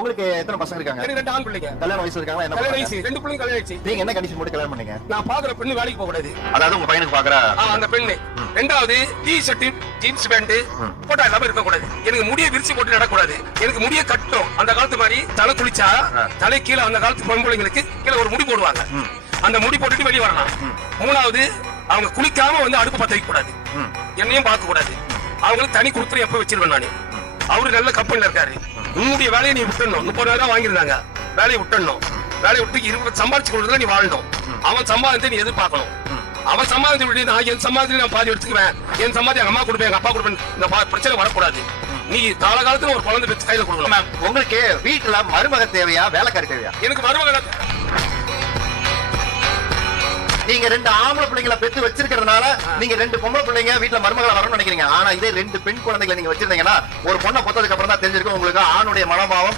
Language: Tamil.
உங்களுக்கு எத்தனை பசங்க இருக்காங்க? எனக்கு ரெண்டு ஆண் பிள்ளைங்க. கல்யாண வயசு இருக்காங்களா? என்ன கல்யாணம்? ஆயிடுச்சு ரெண்டு பிள்ளைங்க கல்யாணம் ஆயிடுச்சு. நீங்க என்ன கண்டிஷன் போட்டு கல்யாணம் பண்ணீங்க? நான் பாக்குற பெண்ணு வேலைக்கு போக கூடாது. அதாவது உங்க பையனுக்கு பாக்குற? அந்த பெண்ணு. ரெண்டாவது டி ஷர்ட் ஜீன்ஸ் பேண்ட் போட்டா இல்லாம இருக்க கூடாது. எனக்கு முடிய விரிச்சு போட்டு நடக்கூடாது எனக்கு முடிய கட்டும். அந்த காலத்து மாதிரி தலை குளிச்சா தலை கீழே அந்த காலத்து பொம்பளைங்களுக்கு கீழே ஒரு முடி போடுவாங்க. அந்த முடி போட்டுட்டு வெளியே வரலாம். மூணாவது அவங்க குளிக்காம வந்து அடுப்பு பத்த வைக்க கூடாது என்னையும் பார்க்க கூடாது அவங்களுக்கு தனி கொடுத்துரு எப்ப வச்சிருவேன் நானு? அவரு நல்ல கம்பெனில இருக்காரு. உன்னுடைய வேலையை நீ விட்டுடணும். முப்பதாயிரம் வாங்கியிருந்தாங்க. வேலையை விட்டுடணும். வேலையை விட்டு இருபது சம்பாதிச்சு கொடுத்தா நீ வாழணும் அவன் சம்பாதித்தை நீ எதிர்பார்க்கணும். அவன் சம்பாதிச்சு விட்டு நான் என் சம்பாதிச்சு நான் பாதி எடுத்துக்குவேன். என் சம்பாதி எங்க அம்மா கொடுப்பேன் எங்க அப்பா கொடுப்பேன். இந்த பிரச்சனை வரக்கூடாது. நீ காலகாலத்துல ஒரு குழந்தை பெற்று கையில கொடுக்கணும். மேம் உங்களுக்கு வீட்டுல மருமக தேவையா? வேலைக்காரி தேவையா? எனக்கு மருமகளை நீங்க ரெண்டு ஆம்பளை பிள்ளைங்களை பெத்து வச்சிருக்கிறதுனால நீங்க ரெண்டு பொம்பளை பிள்ளைங்க வீட்டுல மருமகளை வரணும்னு நினைக்கிறீங்க. ஆனா இதே ரெண்டு பெண் குழந்தைகளை நீங்க வச்சிருந்தீங்கன்னா ஒரு பொண்ணை பொத்ததுக்கு அப்புறம் தான் தெரிஞ்சிருக்கும். உங்களுக்கு ஆணுடைய மனோபாவம்